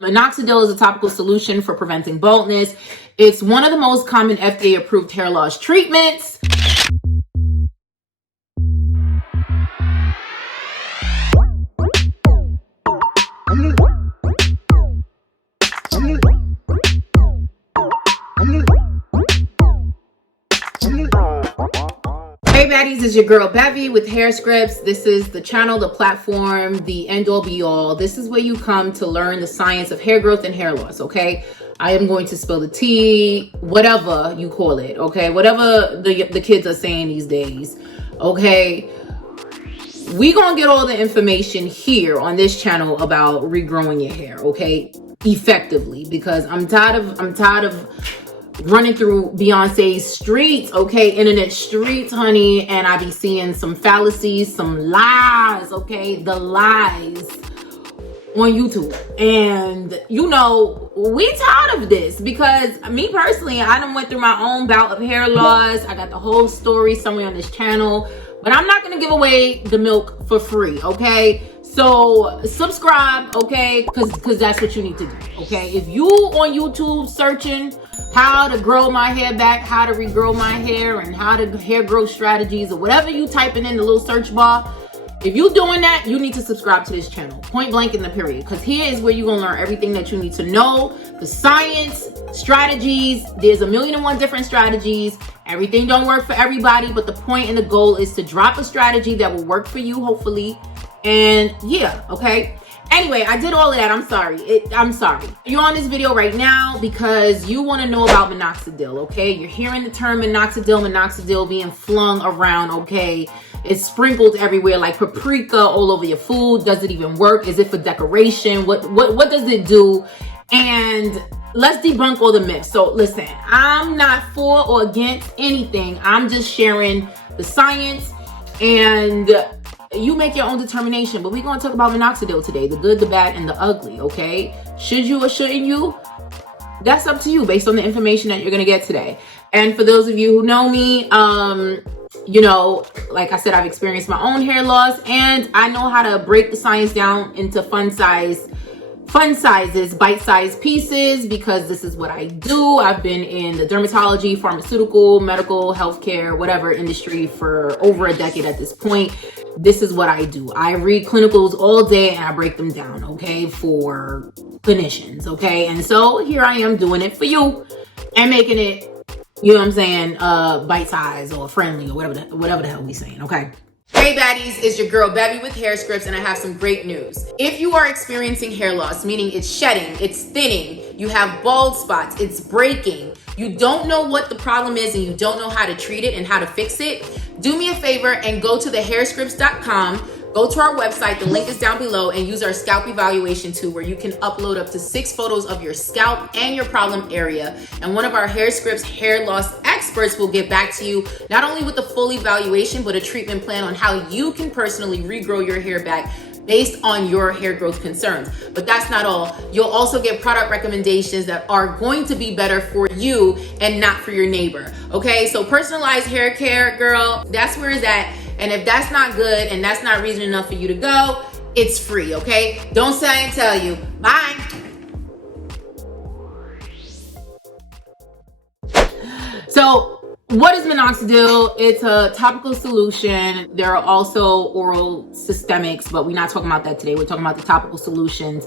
Minoxidil is a topical solution for preventing baldness. It's one of the most common FDA-approved hair loss treatments. Hey baddies, it's your girl Bevy with Hairscripts. This is the channel, the platform, the end all be all. This is where you come to learn the science of hair growth and hair loss, okay? I am going to spill the tea, whatever you call it, okay? Whatever the kids are saying these days, okay? We gonna get all the information here on this channel about regrowing your hair, okay? Effectively, because I'm tired of running through Beyonce's streets, okay, internet streets, honey, and I be seeing some fallacies, some lies, okay, the lies on YouTube. And you know, we tired of this, because me personally, I done went through my own bout of hair loss. I got the whole story somewhere on this channel, but I'm not gonna give away the milk for free, okay? So subscribe, okay, because that's what you need to do, okay? If you on YouTube searching how to grow my hair back, how to regrow my hair, and how to hair growth strategies, or whatever you typing in the little search bar, if you doing that, you need to subscribe to this channel, point blank in the period, because here is where you're gonna learn everything that you need to know, the science, strategies. There's 1,000,001 different strategies. Everything don't work for everybody, but the point and the goal is to drop a strategy that will work for you, hopefully. And yeah, okay. Anyway, I did all of that. I'm sorry. I'm sorry. You're on this video right now because you want to know about Minoxidil, okay? You're hearing the term Minoxidil being flung around, okay? It's sprinkled everywhere like paprika all over your food. Does it even work? Is it for decoration? What does it do? And let's debunk all the myths. So listen, I'm not for or against anything. I'm just sharing the science, and you make your own determination. But we're going to talk about Minoxidil today, the good, the bad, and the ugly, okay? Should you or shouldn't you? That's up to you based on the information that you're going to get today. And for those of you who know me, you know, like I said, I've experienced my own hair loss, and I know how to break the science down into fun sizes, bite-sized pieces, because this is what I do. I've been in the dermatology, pharmaceutical, medical, healthcare, whatever industry for over a decade at this point. This is what I do. I read clinicals all day and I break them down, okay, for clinicians, okay? And so here I am doing it for you and making it, you know what I'm saying, bite-sized or friendly or whatever the hell we saying, okay? Hey baddies, it's your girl Bevy with Hairscripts, and I have some great news. If you are experiencing hair loss, meaning it's shedding, it's thinning, you have bald spots, it's breaking, you don't know what the problem is and you don't know how to treat it and how to fix it, do me a favor and go to hairscripts.com. Go to our website, the link is down below, and use our scalp evaluation tool where you can upload up to 6 photos of your scalp and your problem area. And one of our Hairscripts hair loss experts will get back to you, not only with the full evaluation, but a treatment plan on how you can personally regrow your hair back based on your hair growth concerns. But that's not all. You'll also get product recommendations that are going to be better for you and not for your neighbor. Okay, so personalized hair care, girl, that's where it's at. And if that's not good and that's not reason enough for you to go, it's free, okay? Don't say I didn't tell you. Bye. So what is Minoxidil? It's a topical solution. There are also oral systemics, but we're not talking about that today. We're talking about the topical solutions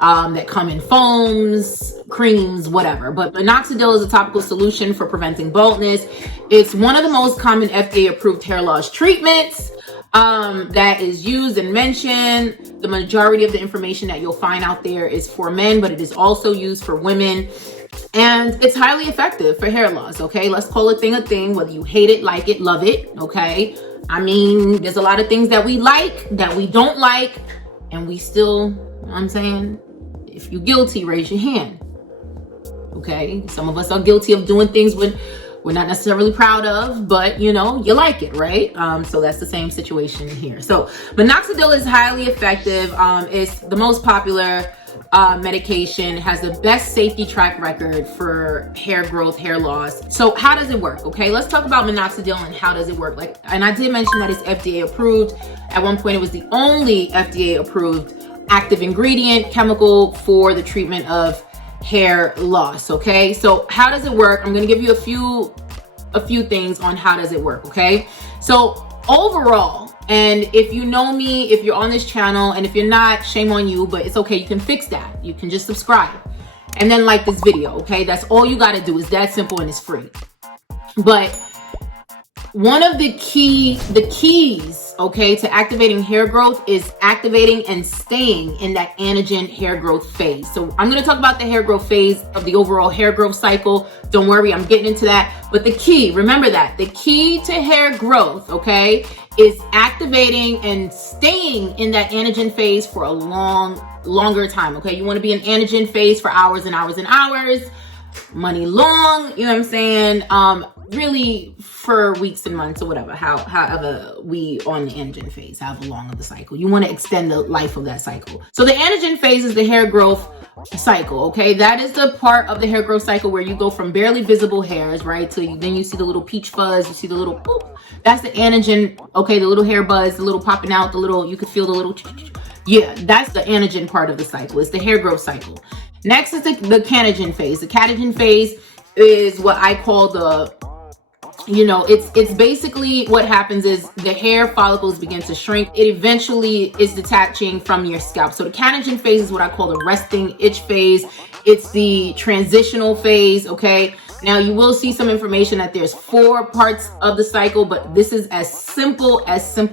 that come in foams, creams, whatever. But Minoxidil is a topical solution for preventing baldness. It's one of the most common FDA-approved hair loss treatments that is used and mentioned. The majority of the information that you'll find out there is for men, but it is also used for women. And it's highly effective for hair loss, okay? Let's call a thing, whether you hate it, like it, love it, okay? I mean, there's a lot of things that we like, that we don't like, and we still, you know what I'm saying? If you're guilty, raise your hand, okay? Some of us are guilty of doing things we're not necessarily proud of, but you know, you like it, right? So that's the same situation here. So Minoxidil is highly effective. It's the most popular medication, has the best safety track record for hair growth, hair loss. So how does it work? Okay, let's talk about Minoxidil and how does it work. And I did mention that it's FDA approved. At one point, it was the only FDA approved active ingredient, chemical for the treatment of hair loss. Okay, so how does it work? I'm going to give you a few things on how does it work. Okay, so overall, and if you know me, if you're on this channel, and if you're not, shame on you, but it's okay. You can fix that. You can just subscribe and then like this video. Okay, that's all you got to do. Is that simple, and it's free. But one of the keys, okay, to activating hair growth is activating and staying in that anagen hair growth phase. So I'm going to talk about the hair growth phase of the overall hair growth cycle. Don't worry, I'm getting into that. But the key, remember that, the key to hair growth, okay, is activating and staying in that anagen phase for a longer time, okay? You want to be in anagen phase for hours and hours and hours, money long, you know what I'm saying? Really for weeks and months or whatever, however we on the anagen phase, however long of the cycle. You want to extend the life of that cycle. So the anagen phase is the hair growth cycle, okay? That is the part of the hair growth cycle where you go from barely visible hairs, right? Then you see the little peach fuzz, you see the little boop. That's the anagen, okay? The little hair buzz, the little popping out, the little, you could feel the little, yeah, that's the anagen part of the cycle. It's the hair growth cycle. Next is the Catagen phase. The Catagen phase is what I call the, you know, it's basically what happens is the hair follicles begin to shrink. It eventually is detaching from your scalp. So the Catagen phase is what I call the resting itch phase. It's the transitional phase, okay? Now you will see some information that there's 4 parts of the cycle, but this is as simple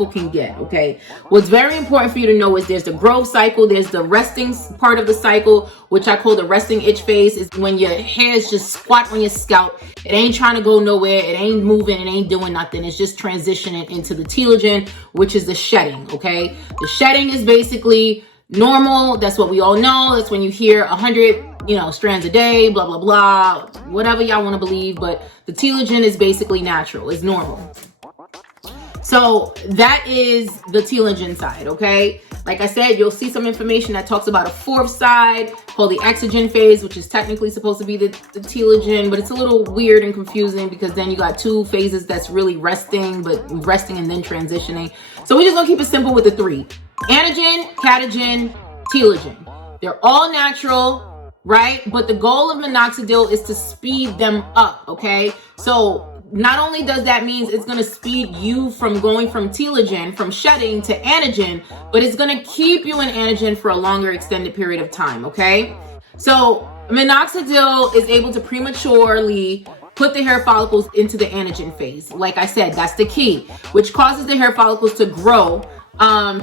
can get, okay? What's very important for you to know is there's the growth cycle, there's the resting part of the cycle, which I call the resting itch phase, is when your hair is just squat on your scalp. It ain't trying to go nowhere, it ain't moving, it ain't doing nothing. It's just transitioning into the telogen, which is the shedding, okay? The shedding is basically normal. That's what we all know. That's when you hear 100, you know, strands a day, blah, blah, blah, whatever y'all want to believe. But the telogen is basically natural. It's normal. So that is the telogen side, okay? Like I said, you'll see some information that talks about a 4th side called the Catagen phase, which is technically supposed to be the telogen, but it's a little weird and confusing because then you got 2 phases that's really resting, but resting and then transitioning. So we're just gonna keep it simple with the 3. Anagen, Catagen, telogen. They're all natural, right? But the goal of minoxidil is to speed them up, okay? So not only does that mean it's going to speed you from going from telogen, from shedding to anagen, but it's going to keep you in anagen for a longer extended period of time, okay? So minoxidil is able to prematurely put the hair follicles into the anagen phase. Like I said, that's the key, which causes the hair follicles to grow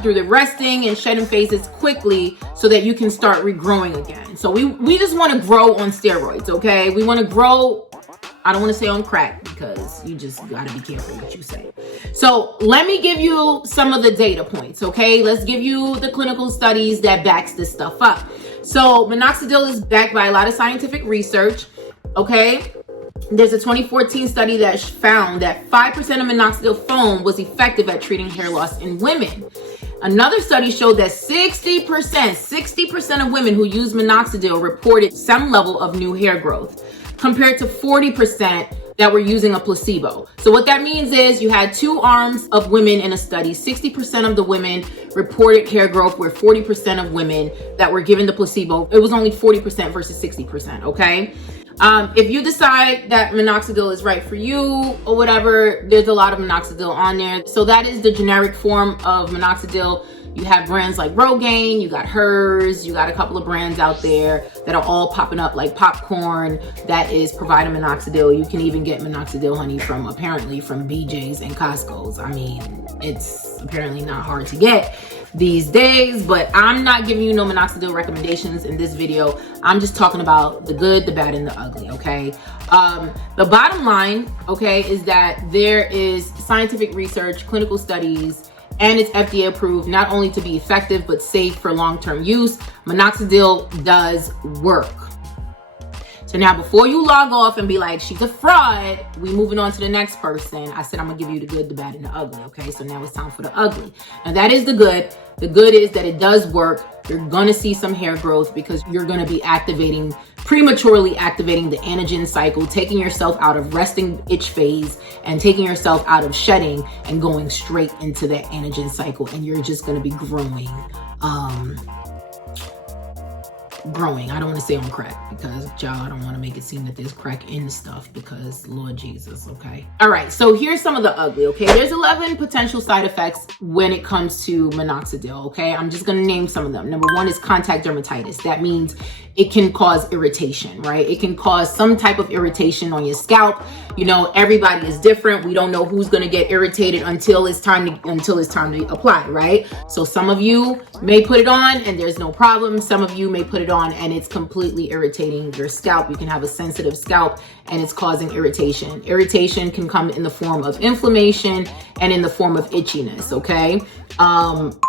through the resting and shedding phases quickly so that you can start regrowing again. So we just want to grow on steroids, okay? We want to grow, I don't want to say on crack because you just got to be careful what you say. So let me give you some of the data points, okay? Let's give you the clinical studies that backs this stuff up. So minoxidil is backed by a lot of scientific research, okay? There's a 2014 study that found that 5% of minoxidil foam was effective at treating hair loss in women. Another study showed that 60% of women who used minoxidil reported some level of new hair growth, compared to 40% that were using a placebo. So what that means is you had 2 arms of women in a study. 60% of the women reported hair growth, where 40% of women that were given the placebo, it was only 40% versus 60%, okay? If you decide that minoxidil is right for you or whatever, there's a lot of minoxidil on there. So that is the generic form of minoxidil. You have brands like Rogaine, you got Hers, you got a couple of brands out there that are all popping up like popcorn that is providing minoxidil. You can even get minoxidil honey apparently from BJ's and Costco's. I mean, it's apparently not hard to get these days, but I'm not giving you no minoxidil recommendations in this video. I'm just talking about the good, the bad, and the ugly, okay? The bottom line, okay, is that there is scientific research, clinical studies, and it's FDA approved not only to be effective, but safe for long-term use. Minoxidil does work. So now before you log off and be like, she's a fraud, we moving on to the next person. I said, I'm gonna give you the good, the bad, and the ugly, okay? So now it's time for the ugly. And that is the good. The good is that it does work. You're gonna see some hair growth because you're gonna be prematurely activating the anagen cycle, taking yourself out of resting itch phase and taking yourself out of shedding and going straight into that anagen cycle. And you're just gonna be growing growing. I don't want to say on crack because, y'all, I don't want to make it seem that there's crack in stuff because Lord Jesus, okay? All right, so here's some of the ugly, okay? There's 11 potential side effects when it comes to minoxidil, okay? I'm just gonna name some of them. Number one is contact dermatitis. That means it can cause irritation, right? It can cause some type of irritation on your scalp. You know, everybody is different. We don't know who's gonna get irritated until it's time to apply, right? So some of you may put it on and there's no problem. Some of you may put it on and it's completely irritating your scalp. You can have a sensitive scalp and it's causing irritation. Irritation can come in the form of inflammation and in the form of itchiness, okay?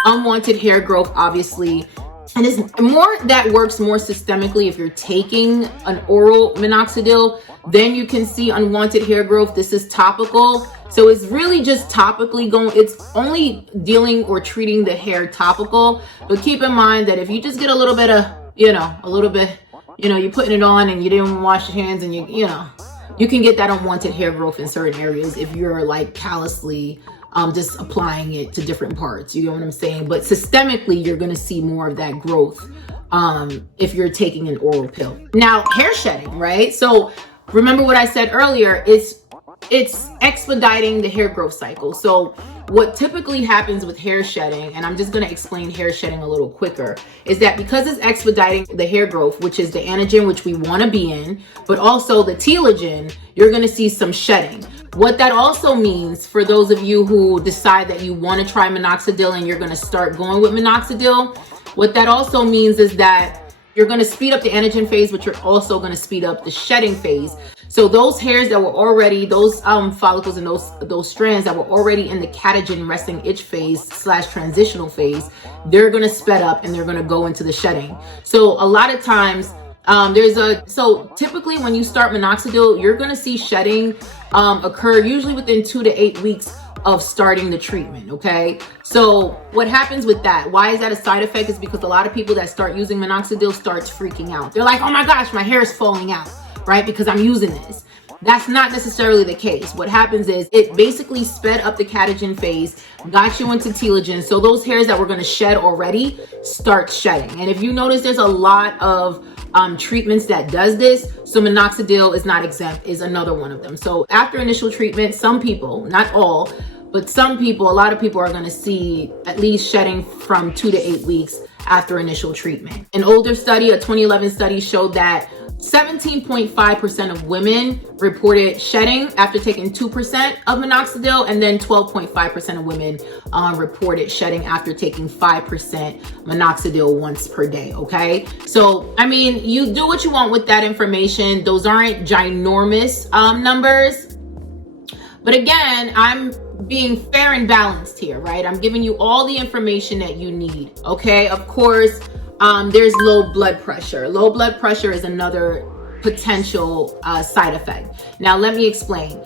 Unwanted hair growth, obviously. And it's more that works more systemically. If you're taking an oral minoxidil, then you can see unwanted hair growth. This is topical. So it's really just topically going, it's only dealing or treating the hair topical. But keep in mind that if you just get a little bit of, you're putting it on and you didn't wash your hands and you can get that unwanted hair growth in certain areas if you're like callously just applying it to different parts. You know what I'm saying? But systemically, you're going to see more of that growth if you're taking an oral pill. Now, hair shedding, right? So remember what I said earlier, it's expediting the hair growth cycle. So what typically happens with hair shedding, and I'm just going to explain hair shedding a little quicker, is that because it's expediting the hair growth, which is the anagen, which we want to be in, but also the telogen, you're going to see some shedding. What that also means for those of you who decide that you want to try minoxidil and you're going to start going with minoxidil, what that also means is that you're going to speed up the anagen phase, but you're also going to speed up the shedding phase. So those hairs that were already, those follicles and those strands that were already in the catagen resting itch phase / transitional phase, they're going to sped up and they're going to go into the shedding. So a lot of times so typically when you start minoxidil, you're going to see shedding occur usually within 2 to 8 weeks of starting the treatment, okay? So what happens with that? Why is that a side effect? Is because a lot of people that start using minoxidil starts freaking out. They're like, oh my gosh, my hair is falling out, right? Because I'm using this. That's not necessarily the case. What happens is it basically sped up the catagen phase, got you into telogen. So those hairs that were going to shed already start shedding. And if you notice, there's a lot of treatments that does this. So minoxidil is not exempt, is another one of them. So after initial treatment, some people, not all, but some people, a lot of people are going to see at least shedding from 2 to 8 weeks after initial treatment. An older study, a 2011 study, showed that 17.5% of women reported shedding after taking 2% of minoxidil, and then 12.5% of women reported shedding after taking 5% minoxidil once per day, okay? So, I mean, you do what you want with that information. Those aren't ginormous numbers. But again, I'm being fair and balanced here, right? I'm giving you all the information that you need, okay? Of course, there's low blood pressure. Low blood pressure is another potential side effect. Now, let me explain.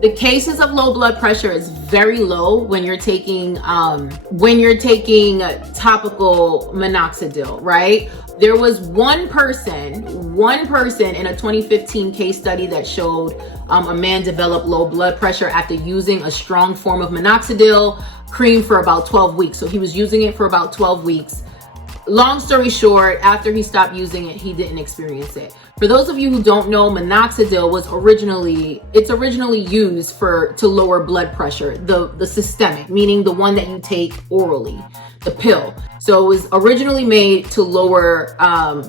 The cases of low blood pressure is very low when you're taking topical minoxidil, right? There was one person in a 2015 case study that showed a man developed low blood pressure after using a strong form of minoxidil cream for about 12 weeks. So he was using it for about 12 weeks. Long story short, after he stopped using it, he didn't experience it. For those of you who don't know, minoxidil was originally used to lower blood pressure, the systemic, meaning the one that you take orally, the pill. So it was originally made to lower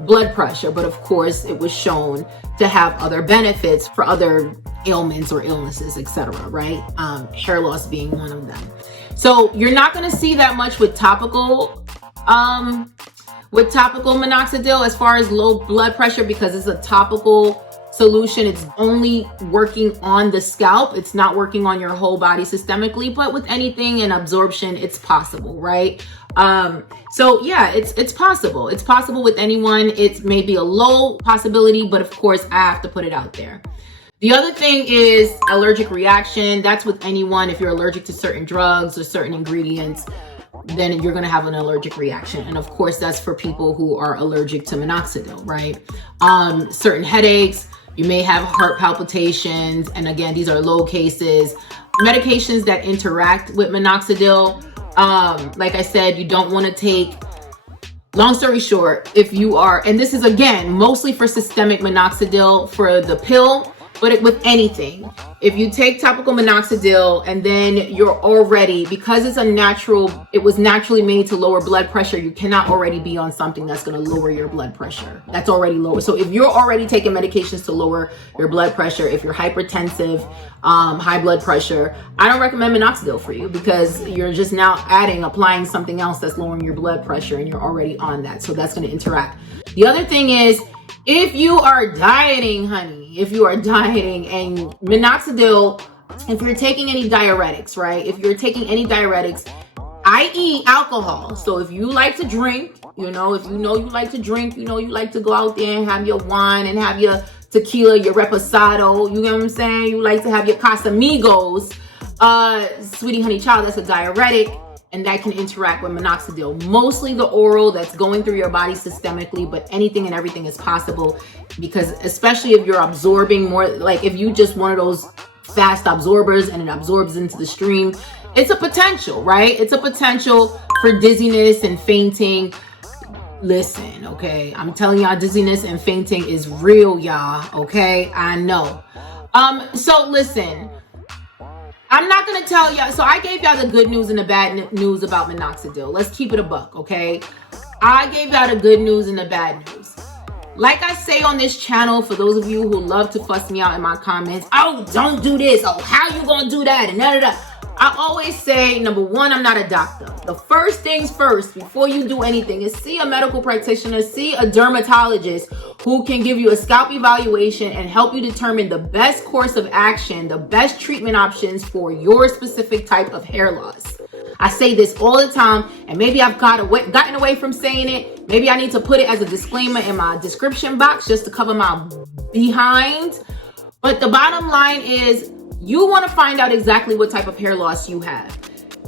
blood pressure, but of course it was shown to have other benefits for other ailments or illnesses, etc., right? Hair loss being one of them. So you're not going to see that much with topical minoxidil as far as low blood pressure, because it's a topical solution. It's only working on the scalp. It's not working on your whole body systemically, but with anything in absorption, it's possible, right? So yeah, it's possible. It's possible with anyone. It's maybe a low possibility, but of course I have to put it out there. The other thing is allergic reaction. That's with anyone. If you're allergic to certain drugs or certain ingredients, then you're going to have an allergic reaction. And of course, that's for people who are allergic to minoxidil, right? Certain headaches, you may have heart palpitations. And again, these are low cases. Medications that interact with minoxidil. Like I said, you don't want to take long story short, if you are, and this is again mostly for systemic minoxidil for the pill, but with anything, if you take topical minoxidil and then you're already, because it's a natural, it was naturally made to lower blood pressure, you cannot already be on something that's going to lower your blood pressure. That's already lower. So if you're already taking medications to lower your blood pressure, if you're hypertensive, high blood pressure, I don't recommend minoxidil for you, because you're just now applying something else that's lowering your blood pressure and you're already on that. So that's going to interact. The other thing is, if you are dieting, honey, if you are dieting and minoxidil, if you're taking any diuretics, right? If you're taking any diuretics, i.e. alcohol. So if you like to drink, if you like to drink, you like to go out there and have your wine and have your tequila, your reposado, you know what I'm saying? You like to have your Casamigos, sweetie honey child, that's a diuretic. And that can interact with minoxidil. Mostly the oral that's going through your body systemically, but anything and everything is possible, because especially if you're absorbing more, like if you just one of those fast absorbers and it absorbs into the stream, it's a potential, right? It's a potential for dizziness and fainting. Listen, okay? I'm telling y'all, dizziness and fainting is real, y'all, okay? I know. So listen, I'm not going to tell y'all. So I gave y'all the good news and the bad news about minoxidil. Let's keep it a buck, okay? I gave y'all the good news and the bad news. Like I say on this channel, for those of you who love to fuss me out in my comments, oh, don't do this. Oh, how you going to do that? And da. I always say, number one, I'm not a doctor. The first things first, before you do anything, is see a medical practitioner, see a dermatologist who can give you a scalp evaluation and help you determine the best course of action, the best treatment options for your specific type of hair loss. I say this all the time, and maybe I've gotten away from saying it. Maybe I need to put it as a disclaimer in my description box just to cover my behind. But the bottom line is, you want to find out exactly what type of hair loss you have.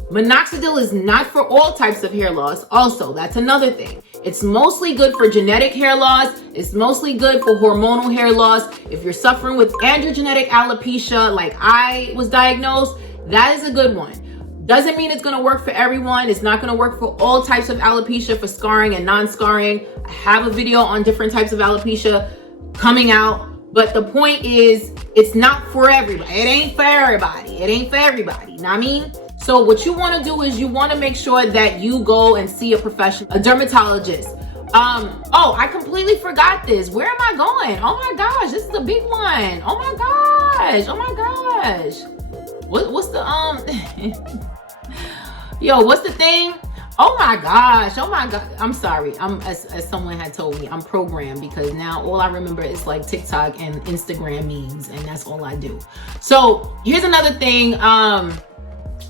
Minoxidil is not for all types of hair loss. Also, that's another thing. It's mostly good for genetic hair loss. It's mostly good for hormonal hair loss. If you're suffering with androgenetic alopecia, like I was diagnosed, that is a good one. Doesn't mean it's going to work for everyone. It's not going to work for all types of alopecia, for scarring and non-scarring. I have a video on different types of alopecia coming out. But the point is, it's not for everybody. It ain't for everybody. It ain't for everybody. You know what I mean? So what you want to do is you want to make sure that you go and see a professional, a dermatologist. Oh, I completely forgot this. Where am I going? Oh my gosh, this is a big one. Oh my gosh. Oh my gosh. What's the yo, what's the thing? Oh my gosh. Oh my God. I'm sorry. As someone had told me, I'm programmed, because now all I remember is like TikTok and Instagram memes, and that's all I do. So here's another thing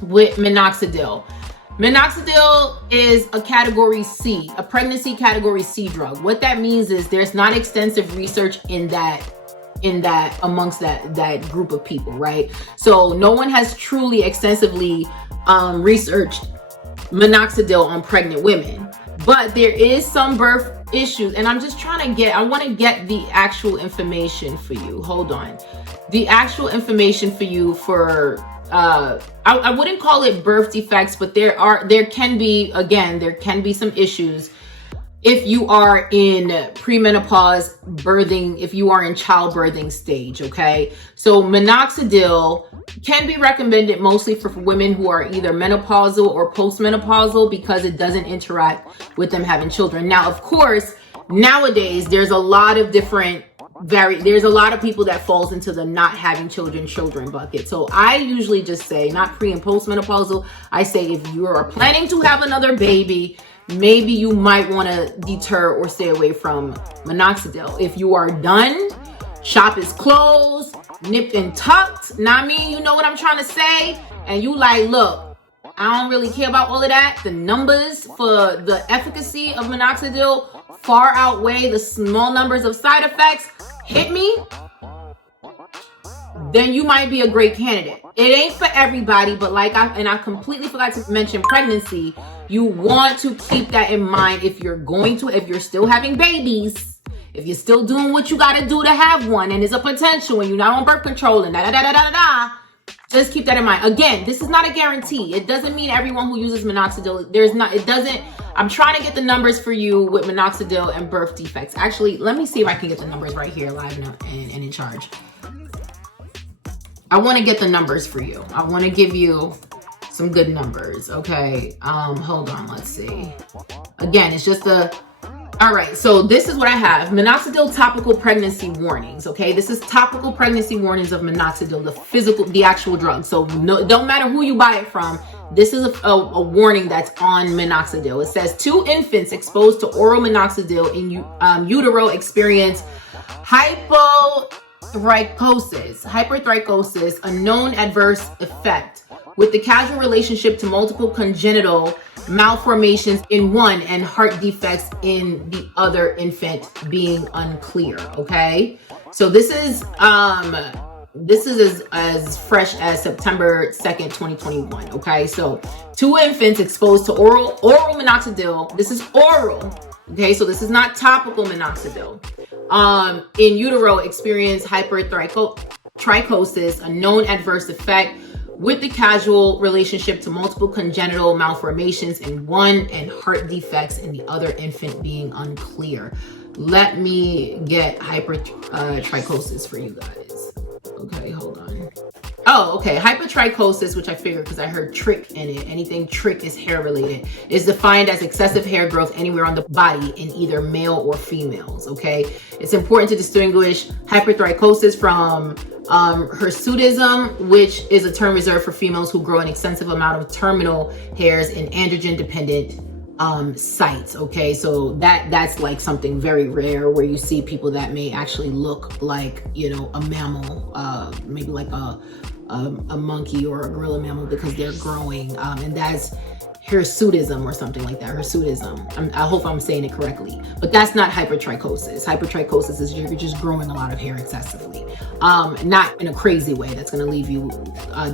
with minoxidil. Minoxidil is a category C, a pregnancy category C drug. What that means is there's not extensive research in that amongst that group of people, right? So no one has truly extensively researched minoxidil on pregnant women, but there is some birth issues, and I'm just trying to I want to get the actual information for you. Hold on. The actual information for you for I wouldn't call it birth defects, but there can be some issues if you are in premenopause, birthing, if you are in childbirthing stage, okay? So minoxidil can be recommended mostly for women who are either menopausal or postmenopausal, because it doesn't interact with them having children. Now, of course, nowadays, there's a lot of people that falls into the not having children bucket. So I usually just say, not pre and postmenopausal, I say if you are planning to have another baby, maybe you might want to deter or stay away from minoxidil. If you are done, shop is closed, nipped and tucked, you know what I'm trying to say? And you like, look, I don't really care about all of that. The numbers for the efficacy of minoxidil far outweigh the small numbers of side effects. Hit me. Then you might be a great candidate. It ain't for everybody, but I completely forgot to mention pregnancy. You want to keep that in mind if you're still having babies, if you're still doing what you got to do to have one, and it's a potential, and you're not on birth control and Just keep that in mind. Again, this is not a guarantee. It doesn't mean everyone who uses minoxidil, I'm trying to get the numbers for you with minoxidil and birth defects. Actually, let me see if I can get the numbers right here live and in charge. I want to get the numbers for you. I want to give you some good numbers. Okay. Hold on. Let's see. Again, it's just all right, so this is what I have. Minoxidil topical pregnancy warnings, okay? This is topical pregnancy warnings of minoxidil, the actual drug. So no, don't matter who you buy it from. This is a warning that's on minoxidil. It says 2 infants exposed to oral minoxidil in utero experience hypertrichosis, a known adverse effect with the causal relationship to multiple congenital malformations in one and heart defects in the other infant being unclear. Okay, so this is as fresh as September 2nd, 2021. Okay, so 2 infants exposed to oral minoxidil. This is oral. Okay, so this is not topical minoxidil. In utero experience hypertrichosis, a known adverse effect with the causal relationship to multiple congenital malformations in one and heart defects in the other infant being unclear. Let me get hypertrichosis for you guys. Okay, hold on. Oh, okay. Hypertrichosis, which I figured because I heard trick in it. Anything trick is hair related, is defined as excessive hair growth anywhere on the body in either male or females. Okay, it's important to distinguish hypertrichosis from hirsutism, which is a term reserved for females who grow an extensive amount of terminal hairs in androgen dependent sites. Okay, so that's like something very rare where you see people that may actually look like, you know, a mammal, maybe like a monkey or a gorilla mammal because they're growing, and that's hirsutism or something like that. Hirsutism. I hope I'm saying it correctly, but that's not hypertrichosis. Hypertrichosis is you're just growing a lot of hair excessively, not in a crazy way that's going to leave you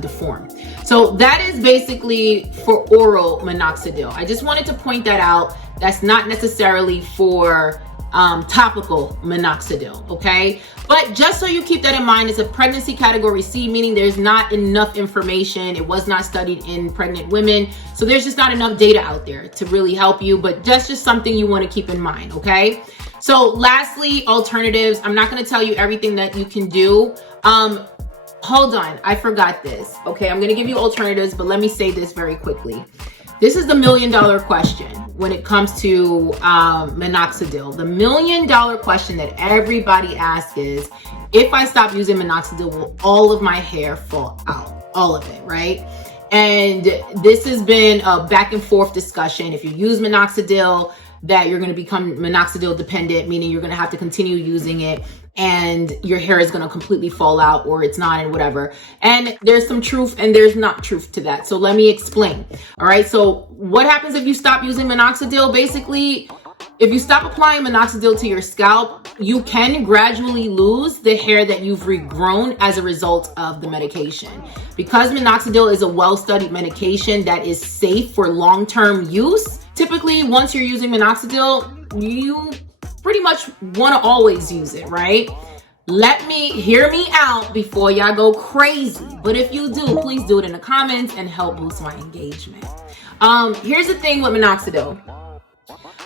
deformed. So that is basically for oral minoxidil. I just wanted to point that out. That's not necessarily for topical minoxidil, okay? But just so you keep that in mind, it's a pregnancy category C, meaning there's not enough information. It was not studied in pregnant women. So there's just not enough data out there to really help you, but that's just something you want to keep in mind, okay? So lastly, alternatives. I'm not going to tell you everything that you can do. Hold on, I forgot this. Okay, I'm going to give you alternatives, but let me say this very quickly. This is the $1 million question when it comes to minoxidil. The $1 million question that everybody asks is, if I stop using minoxidil, will all of my hair fall out? All of it, right? And this has been a back and forth discussion. If you use minoxidil, that you're going to become minoxidil dependent, meaning you're going to have to continue using it and your hair is going to completely fall out, or it's not, and whatever. And there's some truth and there's not truth to that. So let me explain. All right. So what happens if you stop using minoxidil? Basically, if you stop applying minoxidil to your scalp, you can gradually lose the hair that you've regrown as a result of the medication. Because minoxidil is a well-studied medication that is safe for long-term use, typically once you're using minoxidil, you pretty much want to always use it, right? Hear me out before y'all go crazy. But if you do, please do it in the comments and help boost my engagement. Here's the thing with minoxidil.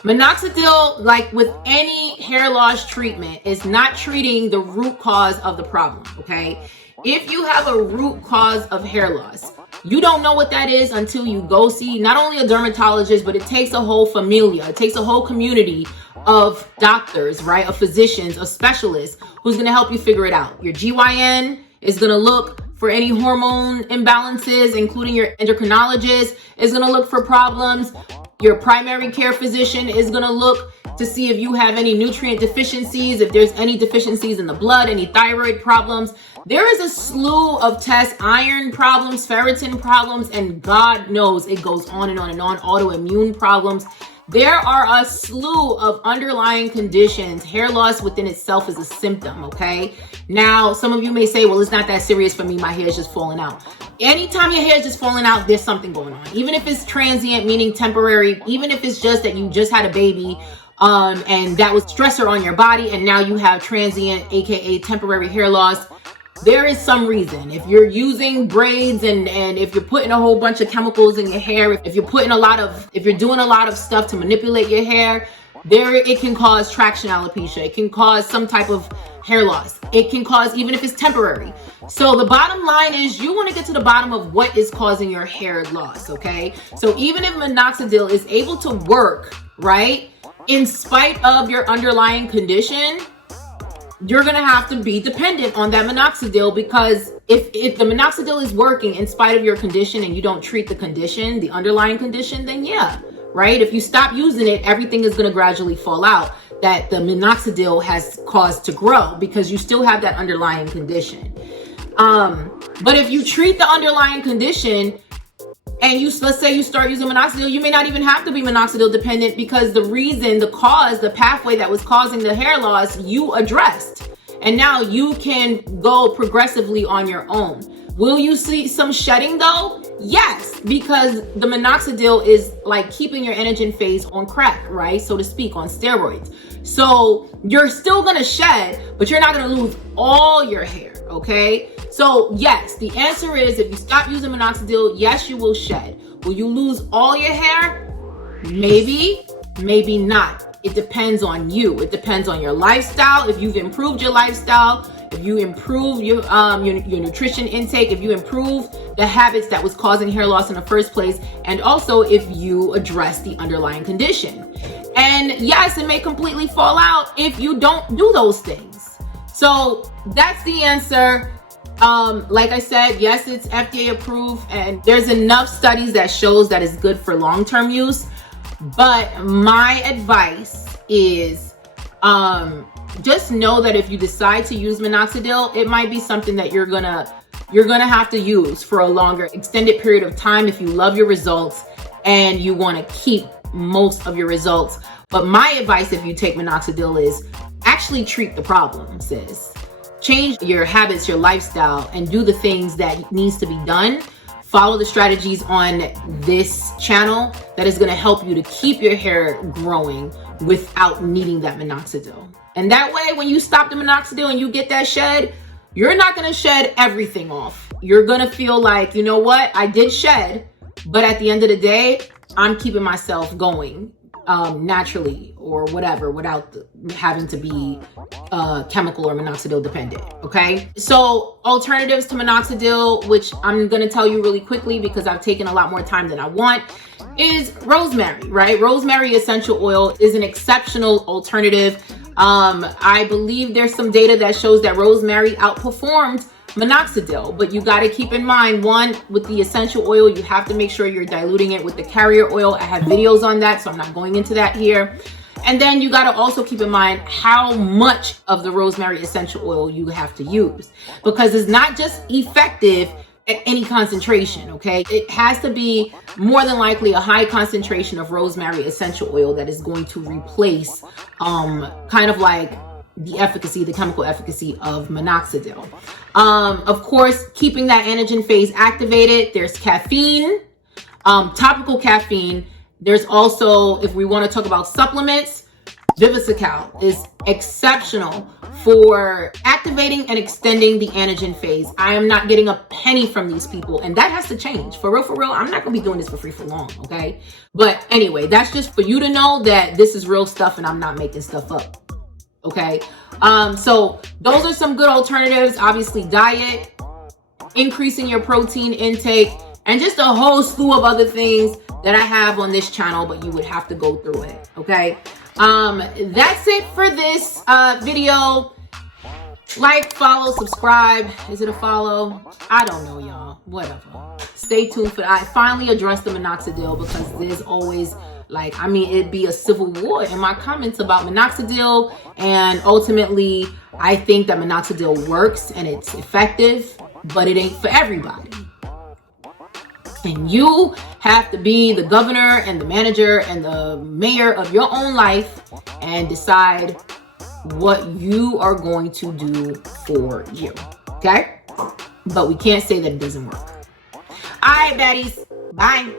Minoxidil, like with any hair loss treatment, is not treating the root cause of the problem, okay? If you have a root cause of hair loss, you don't know what that is until you go see not only a dermatologist, but it takes a whole familia, it takes a whole community of doctors, right? Of physicians, of specialists who's going to help you figure it out. Your GYN is going to look for any hormone imbalances, including your endocrinologist is going to look for problems. Your primary care physician is going to look to see if you have any nutrient deficiencies, if there's any deficiencies in the blood, any thyroid problems. There is a slew of tests, iron problems, ferritin problems, and God knows it goes on and on and on, autoimmune problems. There are a slew of underlying conditions. Hair loss within itself is a symptom, okay? Now, some of you may say, well, it's not that serious for me. My hair is just falling out. Anytime your hair is just falling out, there's something going on. Even if it's transient, meaning temporary, even if it's just that you just had a baby, and that was stressor on your body, and now you have transient, aka temporary hair loss, there is some reason. If you're using braids and if you're putting a whole bunch of chemicals in your hair, if you're doing a lot of stuff to manipulate your hair, it can cause traction alopecia. It can cause some type of hair loss. It can cause, even if it's temporary. So the bottom line is you want to get to the bottom of what is causing your hair loss, okay? So even if minoxidil is able to work, right, in spite of your underlying condition, you're going to have to be dependent on that minoxidil, because if the minoxidil is working in spite of your condition and you don't treat the condition, the underlying condition, then yeah, right? If you stop using it, everything is going to gradually fall out that the minoxidil has caused to grow, because you still have that underlying condition. But if you treat the underlying condition and let's say you start using minoxidil, you may not even have to be minoxidil dependent, because the pathway that was causing the hair loss, you addressed. And now you can go progressively on your own. Will you see some shedding though? Yes, because the minoxidil is like keeping your anagen phase on crack, right? So to speak, on steroids. So you're still gonna shed, but you're not gonna lose all your hair, okay? So yes, the answer is if you stop using minoxidil, yes, you will shed. Will you lose all your hair? Maybe, maybe not. It depends on you. It depends on your lifestyle. If you've improved your lifestyle, if you improve your nutrition intake, if you improve the habits that was causing hair loss in the first place, and also if you address the underlying condition. And yes, it may completely fall out if you don't do those things. So that's the answer. Like I said, yes, it's FDA approved, and there's enough studies that shows that it's good for long-term use. But my advice is, just know that if you decide to use minoxidil, it might be something that you're gonna have to use for a longer extended period of time if you love your results and you want to keep most of your results. But my advice, if you take minoxidil, is actually treat the problem, sis. Change your habits, your lifestyle, and do the things that needs to be done. Follow the strategies on this channel that is going to help you to keep your hair growing without needing that minoxidil. And that way, when you stop the minoxidil and you get that shed, you're not going to shed everything off. You're going to feel like, you know what, I did shed, but at the end of the day, I'm keeping myself going naturally or whatever, without having to be chemical or minoxidil dependent. Okay, so alternatives to minoxidil, which I'm going to tell you really quickly because I've taken a lot more time than I want, is rosemary, right? Rosemary essential oil is an exceptional alternative. I believe there's some data that shows that rosemary outperformed minoxidil, but you got to keep in mind, one, with the essential oil, you have to make sure you're diluting it with the carrier oil. I have videos on that, so I'm not going into that here. And then you got to also keep in mind how much of the rosemary essential oil you have to use, because it's not just effective at any concentration, okay? It has to be more than likely a high concentration of rosemary essential oil that is going to replace kind of like the chemical efficacy of minoxidil. Of course, keeping that anagen phase activated, there's caffeine, topical caffeine. There's also, if we want to talk about supplements, Vivisecal is exceptional for activating and extending the anagen phase. I am not getting a penny from these people, and that has to change. For real, I'm not gonna be doing this for free for long, okay? But anyway, that's just for you to know that this is real stuff and I'm not making stuff up. Okay, so those are some good alternatives. Obviously, diet, increasing your protein intake, and just a whole slew of other things that I have on this channel, but you would have to go through it. Okay, that's it for this video. Like, follow, subscribe. Is it a follow? I don't know, y'all. Whatever. Stay tuned for that. I finally addressed the minoxidil, because there's always, like, I mean, it'd be a civil war in my comments about minoxidil. And ultimately, I think that minoxidil works and it's effective, but it ain't for everybody. And you have to be the governor and the manager and the mayor of your own life and decide what you are going to do for you. Okay? But we can't say that it doesn't work. All right, baddies. Bye.